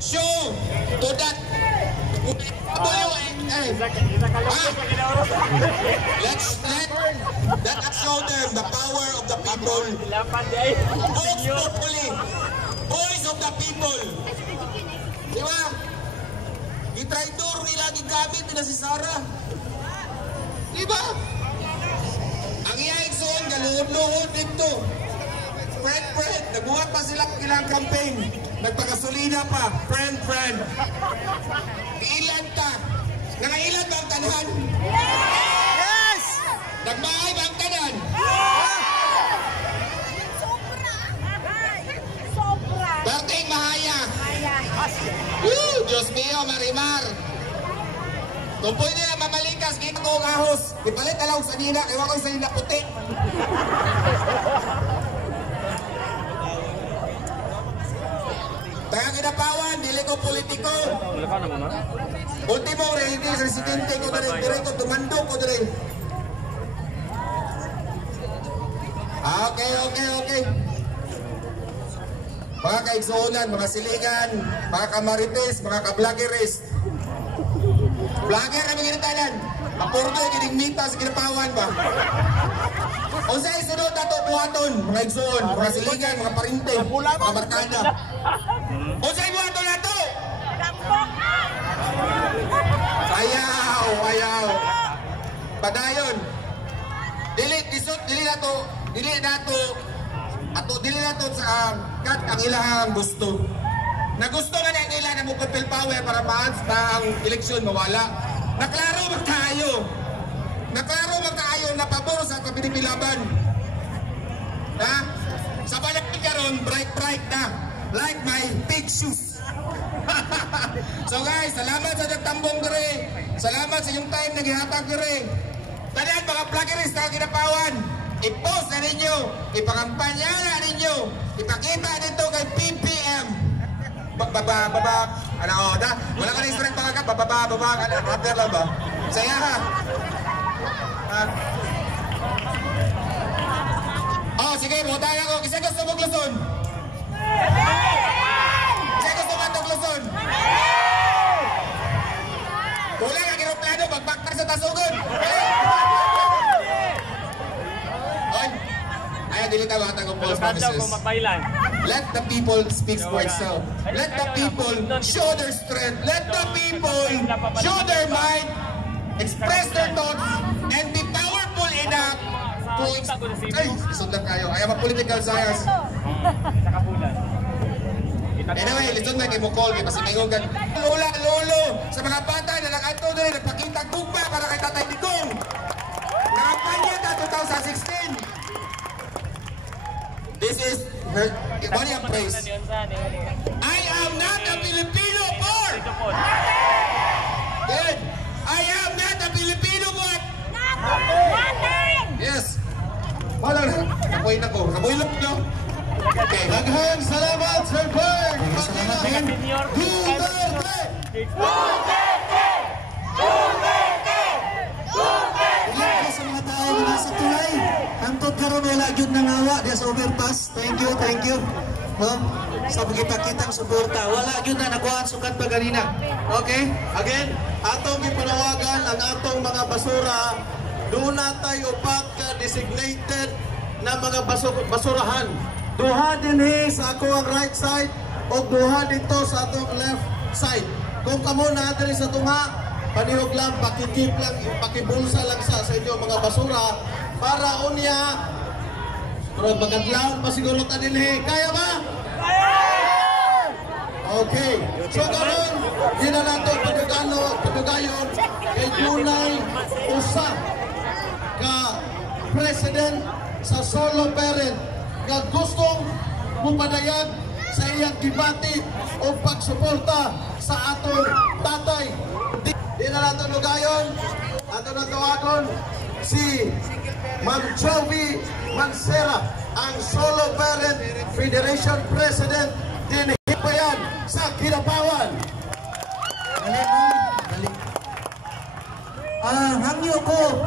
show to that let's let us show them the power of the people. Vox Populi, voice of the people. Di ba? Gitraidor nila gigamit nila si Sara. Di ba? Ang iyaig soon, galuhod-luhod dito. Friend, naguhat pa sila ilang campaign. Nagpagasolina pa, friend. Ilan ta? Nangailan ba ang tanan? Yes! Nagmahay ba ang tanan? Sobra. Barting mahaya. Woo! Diyos mio, Marimar. Kung pwede na mamalikas, kita ko ang ahos. Ipalit na lang sa nina, ewan ko sa nina puti. Taga Kinapawan, dili ko politiko. Ultimo ready sa residente ko na rin, direko tumando ko na rin. Okay. Mga kaigsuunan, mga silingan, mga kamarites, mga kabloggeris. Vlogger kami ginitanan. Apurdo yung ginigmita sa Kinapawan ba? O sa isunod na ito buhaton, mga igsuon, mga silingan, mga parinte, mga barkada. O sa buhaton na ito! Ayaw. Padayon. Dili na to sa kat ang ilang gusto. Na gusto na ang ilang na mupapil power para maans na ang eleksyon mawala. Naklaro magkaayo na pabor sa kapinipilaban. Ha? Sa balakid karon bright na. Like my big shoes. So guys, salamat sa nagtambong dire. Salamat sa yung time na gihatag dire. Tandaan mga vloggeries na Kinapawan. I-post na ninyo, ipangampanya na ninyo, ipakita dito kay PPM. Ano da? Wala ka na instrument pa ka, after lang ba? Saya ha? Oh, sige, butang ako. Kasi gusto mong Luzon? Kasi gusto mong Luzon? Kulang ang aeroplano, magbaktar sa Tasugon. Ay, dili ka batang ng false promises. Let the people speak for itself. Let the people show their strength. Let the people show their mind, express their thoughts, and be powerful enough to ay, sundan kayo. Ayaw mag-political science. Anyway, listen na kay mo call, kay pasimingon ka. Lolo, sa mga bata na nag-ato na rin, nagpakita tugma para kay Tatay Digong. Nakampanya na 2016. This is her body of praise. I am not a Filipino for. Good. I am not a Filipino for. Nothing. Yes. Malang kapoy na ko. Kapoy lang no. Okay. Daghang salamat Sir Bern. Salamat din. Duterte. Ilang sa mga tao na nasa tulay. Hangtod karon wala gyud nangawa diya sa overpass. Thank you. No? Sa pagkita-kitang suporta, wala gyud na nakuha sukat pa ganina. Okay? Again, atong gipanawagan ang atong mga basura. Doon tayo upat ka designated na mga basurahan. Duha dinhi sa ako ang right side o duha dito sa atong left side. Kung kamo na diri sa tunga, panihog lang, pakikip lang, pakibulsa lang sa inyo mga basura para unya pero magkadlaon pa siguro ta dinhi. Kaya ba? Okay. So karon dina nato padugayon kay Junay usa ka president sa solo parent nga gustong mupadayag sa iyang gibati o pagsuporta sa atong tatay. Di na nato lugayon, ato na tawagon si Ma'am Jovi Mancera, ang Solo Parent Federation President din hipayan sa Kinapawan. Dali. Hangyo ko